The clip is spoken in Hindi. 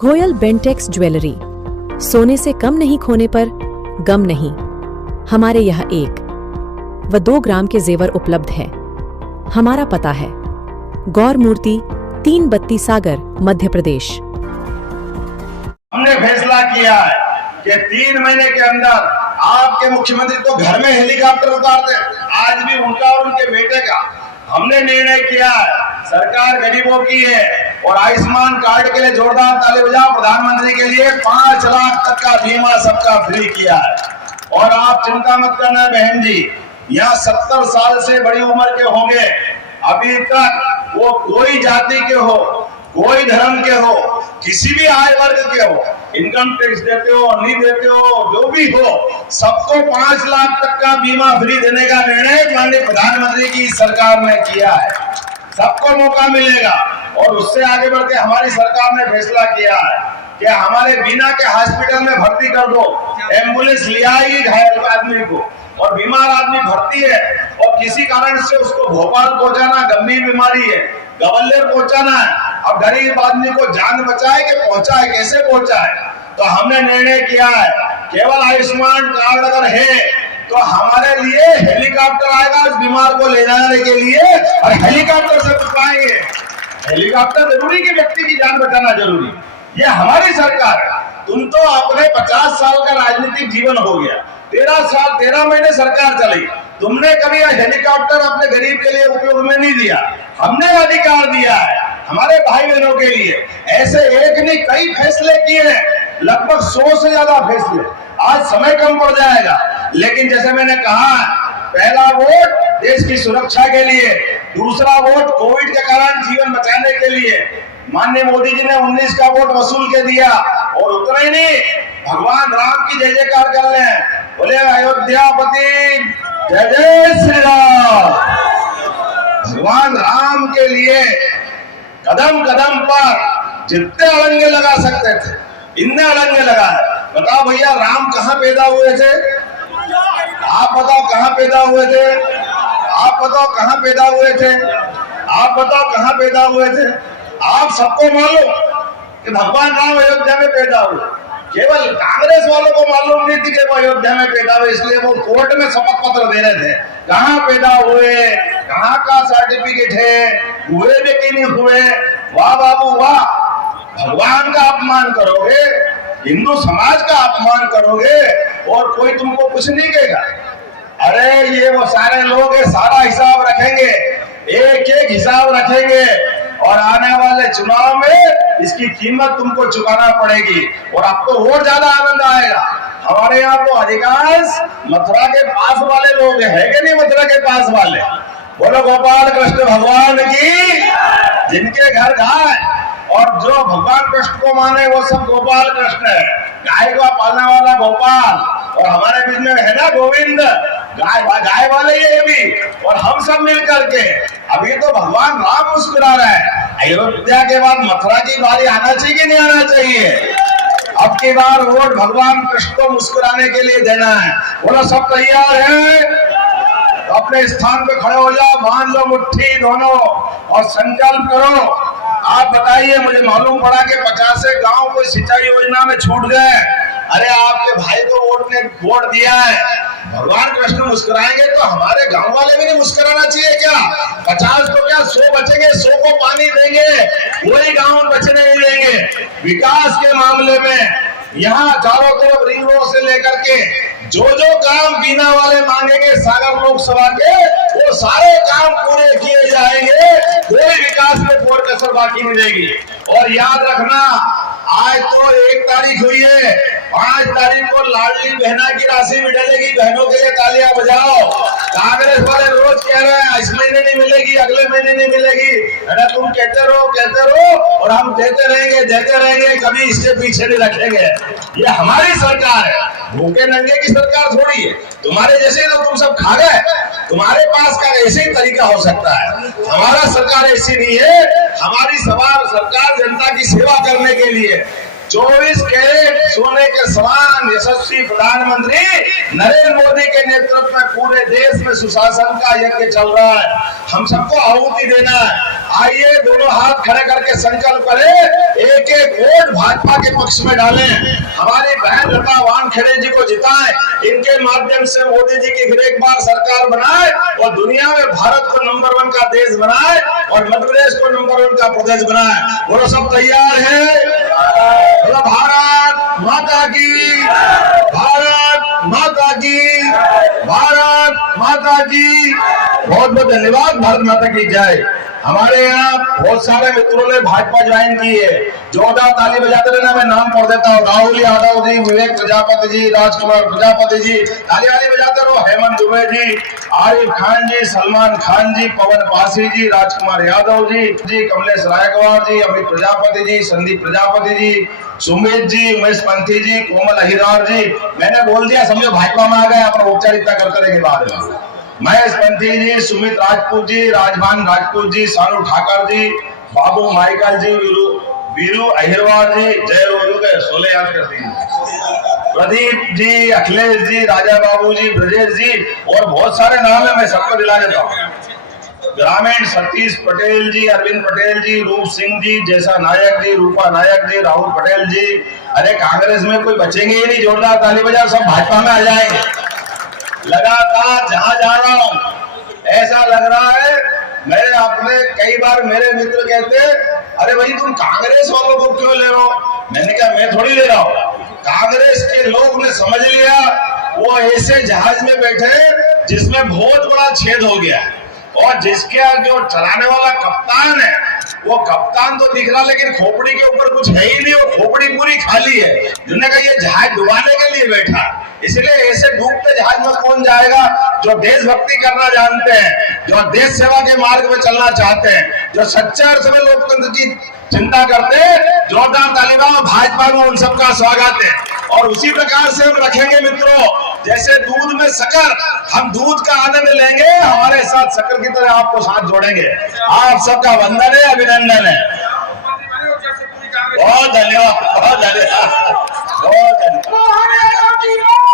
घोयल बेंटेक्स ज्वेलरी, सोने से कम नहीं खोने पर गम नहीं। हमारे यहाँ 1 व 2 ग्राम के जेवर उपलब्ध हैं। हमारा पता है गौर मूर्ति 3 बत्ती सागर, मध्य प्रदेश। हमने फैसला किया है कि 3 महीने के अंदर आपके मुख्यमंत्री तो घर में हेलीकॉप्टर उतारते, आज भी उनका और उनके बेटे का हमने निर्णय किया है। सरकार गरीबों की है और आयुष्मान कार्ड के लिए जोरदार ताली बजाओ। प्रधानमंत्री के लिए 5 लाख तक का बीमा सबका फ्री किया है। और आप चिंता मत करना बहन जी, यहाँ 70 साल से बड़ी उम्र के होंगे, अभी तक वो कोई जाति के हो, कोई धर्म के हो, किसी भी आय वर्ग के हो, इनकम टैक्स देते हो नहीं देते हो, जो भी हो, सबको 5 लाख तक का बीमा फ्री देने का निर्णय माननीय प्रधानमंत्री की सरकार ने किया है। सबको मौका मिलेगा। और उससे आगे बढ़ के हमारी सरकार ने फैसला किया है कि हमारे बीना के हॉस्पिटल में भर्ती कर दो, एम्बुलेंस ले आएगी घायल आदमी को, और बीमार आदमी भर्ती है और किसी कारण से उसको भोपाल पहुंचाना, गंभीर बीमारी है, ग्वालियर पहुंचाना है, अब गरीब आदमी को जान बचाए कि पहुंचाए, कैसे पहुंचाए। तो हमने निर्णय किया है केवल आयुष्मान कार्ड अगर है तो हमारे लिए हेलीकॉप्टर आएगा उस बीमार को ले जाने के लिए, और हेलीकॉप्टर से पहुंचाएंगे। हेलीकॉप्टर जरूरी कि व्यक्ति की जान बचाना जरूरी, ये हमारी सरकार है। तुम तो अपने 50 साल का राजनीतिक जीवन हो गया, 13 साल 13 महीने सरकार चली, तुमने कभी हेलीकॉप्टर अपने गरीब के लिए उपयोग में नहीं दिया। हमने अधिकार दिया है हमारे भाई बहनों के लिए। ऐसे एक नहीं कई फैसले किए हैं, लगभग 100 से ज्यादा फैसले। आज समय कम पड़ जाएगा, लेकिन जैसे मैंने कहा, पहला वोट देश की सुरक्षा के लिए, दूसरा वोट कोविड के कारण जीवन बचाने के लिए। माननीय मोदी जी ने 19 का वोट वसूल के दिया, और उतना ही नहीं, भगवान राम की जय जयकार कर ले, बोले अयोध्यापति जय जय श्री राम। भगवान राम के लिए कदम कदम पर जितने अड़ंगे लगा सकते थे इतने अड़ंगे लगाए। बताओ भैया, राम कहाँ पैदा हुए थे? आप बताओ कहाँ पैदा हुए थे? आप बताओ कहाँ पैदा हुए थे? आप बताओ कहाँ पैदा हुए थे? आप सबको मालूम कि भगवान राम अयोध्या में पैदा हुए, केवल कांग्रेस वालों को मालूम नहीं थी कि वो अयोध्या में पैदा हुए, इसलिए वो कोर्ट में शपथ पत्र दे रहे थे। कहाँ पैदा हुए, कहाँ का सर्टिफिकेट है, हुए भी कि नहीं हुए। वाह बाबू वाह, भगवान का अपमान करोगे, हिंदू समाज का अपमान करोगे और कोई तुमको कुछ नहीं कहेगा। अरे ये वो सारे लोग है, सारा हिसाब रखेंगे, एक एक हिसाब रखेंगे, और आने वाले चुनाव में इसकी कीमत तुमको चुकाना पड़ेगी। और आपको और ज्यादा आनंद आएगा। हमारे यहाँ तो अधिकांश मथुरा के पास वाले लोग हैं कि नहीं? मथुरा के पास वाले, बोलो गोपाल कृष्ण भगवान की, जिनके घर गाय और जो भगवान कृष्ण को माने वो सब गोपाल कृष्ण है। गाय को पालने वाला गोपाल, और हमारे बीच में है ना गोविंद, गाय वाले ये भी, और हम सब मिल करके। अभी तो भगवान राम मुस्कुरा रहे हैं, अयोध्या के बाद मथुरा की बारी आना चाहिए कि नहीं आना चाहिए? अब की बार वोट भगवान कृष्ण को मुस्कुराने के लिए देना है। बोलो सब तैयार है? तो अपने स्थान पे खड़े हो जाओ, बांध लो मुट्ठी दोनों और संकल्प करो। आप बताइए, मुझे मालूम पड़ा कि 50 गांव को सिंचाई योजना में छूट गए। अरे आपके भाई को वोट दिया है, भगवान कृष्ण मुस्कुराएंगे तो हमारे गांव वाले भी नहीं मुस्कुराना चाहिए क्या? 50 तो क्या 100 बचेंगे, 100 को पानी देंगे, कोई गांव बचने नहीं देंगे। विकास के मामले में यहाँ चारों तरफ रिंग रोड से लेकर के जो काम बीना वाले मांगेंगे सागर लोकसभा के, वो सारे काम पूरे किए जाएंगे, कोई विकास में कोई कसर बाकी नहीं रहेगी। और याद रखना, आज तो 1 तारीख हुई है, 5 तारीख को लाडली बहना की राशि भी डलेगी। बहनों के लिए तालियां बजाओ। कांग्रेस वाले रोज कह रहे हैं इस महीने नहीं मिलेगी, अगले महीने नहीं मिलेगी। अरे तुम कहते रहो और हम देते रहेंगे, कभी इससे पीछे नहीं रखेंगे। ये हमारी सरकार है, भूखे नंगे की सरकार थोड़ी है। तुम्हारे जैसे तो तुम सब खा गए, तुम्हारे पास का ऐसे ही तरीका हो सकता है। हमारा सरकार ऐसी नहीं है, हमारी सरकार जनता की सेवा करने के लिए 24 कैरेट सोने के समान यशस्वी प्रधानमंत्री नरेंद्र मोदी के नेतृत्व में पूरे देश में सुशासन का यज्ञ चल रहा है। हम सबको आहुति देना है। आइए दोनों हाथ खड़े करके संकल्प करें, एक एक वोट भाजपा के पक्ष में डालें, हमारी बहन लता वानखेड़े जी को जिताएं, इनके माध्यम से मोदी जी की फिर एक बार सरकार बनाए और दुनिया में भारत को नंबर 1 का देश बनाए और मध्य प्रदेश को नंबर 1 का प्रदेश बनाए। बोलो सब तैयार है? बोलो भारत माता की, भारत माता की, भारत माता की। बहुत बहुत धन्यवाद। भारत माता की जय। हमारे यहाँ बहुत सारे मित्रों ने भाजपा ज्वाइन की है, जोरदार ताली बजाते रहना। मैं नाम पढ़ देता हूँ, राहुल यादव जी, विवेक प्रजापति जी, राजकुमार प्रजापति जी, ताली बजाते रहो, हेमंत दुबे जी, आरिफ खान जी, सलमान खान जी, पवन पासी जी, राजकुमार यादव जी, कमलेश रायकवाड़ जी, अमित प्रजापति जी, संदीप प्रजापति जी, सुमित जी, उमेश पंथी जी, कोमल अहिरार जी। मैंने बोल दिया, समझो भाजपा में आ गए। अपन औपचारिकता करते रहेंगे बाद में। महेश पंथी जी, सुमित राजपूत जी, राजभान राजपूत जी, सानू ठाकर जी, बाबू माइकल जी, वीरू अहिरवार जी, जय रोजू के 16 याद कर दीजिए, प्रदीप जी, अखिलेश जी, राजा बाबू जी, ब्रजेश जी, और बहुत सारे नाम है, मैं सबको दिला देता हूँ। ग्रामीण सतीश पटेल जी, अरविंद पटेल जी, रूप सिंह जी, जैसा नायक जी, रूपा नायक जी, राहुल पटेल जी। अरे कांग्रेस में कोई बचेंगे ही नहीं, जोरदार ताली बजाओ, सब भाजपा में आ जाएंगे। लगातार जहां जा रहा हूं ऐसा लग रहा है, मेरे अपने कई बार मेरे मित्र कहते अरे भाई तुम कांग्रेस वालों को क्यों ले रहे हो? मैंने कहा मैं थोड़ी ले रहा हूं, कांग्रेस के लोग ने समझ लिया वो ऐसे जहाज में बैठे जिसमें बहुत बड़ा छेद हो गया और जिसके जो चलाने वाला कप्तान है वो कप्तान तो दिख रहा लेकिन खोपड़ी के ऊपर कुछ है ही नहीं, वो खोपड़ी पूरी खाली है। जिन्होंने कहा ये जहाज डुबाने के लिए बैठा, इसलिए ऐसे डूबते जहाज में कौन जाएगा? जो देशभक्ति करना जानते हैं, जो देश सेवा के मार्ग में चलना चाहते हैं, जो सच्चे अर्थ में लोकतंत्र की चिंता करते हैं, जोरदार तालिबां भाजपा में उन सबका स्वागत है। और उसी प्रकार से हम रखेंगे मित्रों, जैसे दूध में शक्कर, हम दूध का आनंद लेंगे, हमारे साथ शक्कर की तरह आपको साथ जोड़ेंगे। आप सबका वंदन है, अभिनंदन है। बहुत धन्यवाद, बहुत धन्यवाद, बहुत धन्यवाद।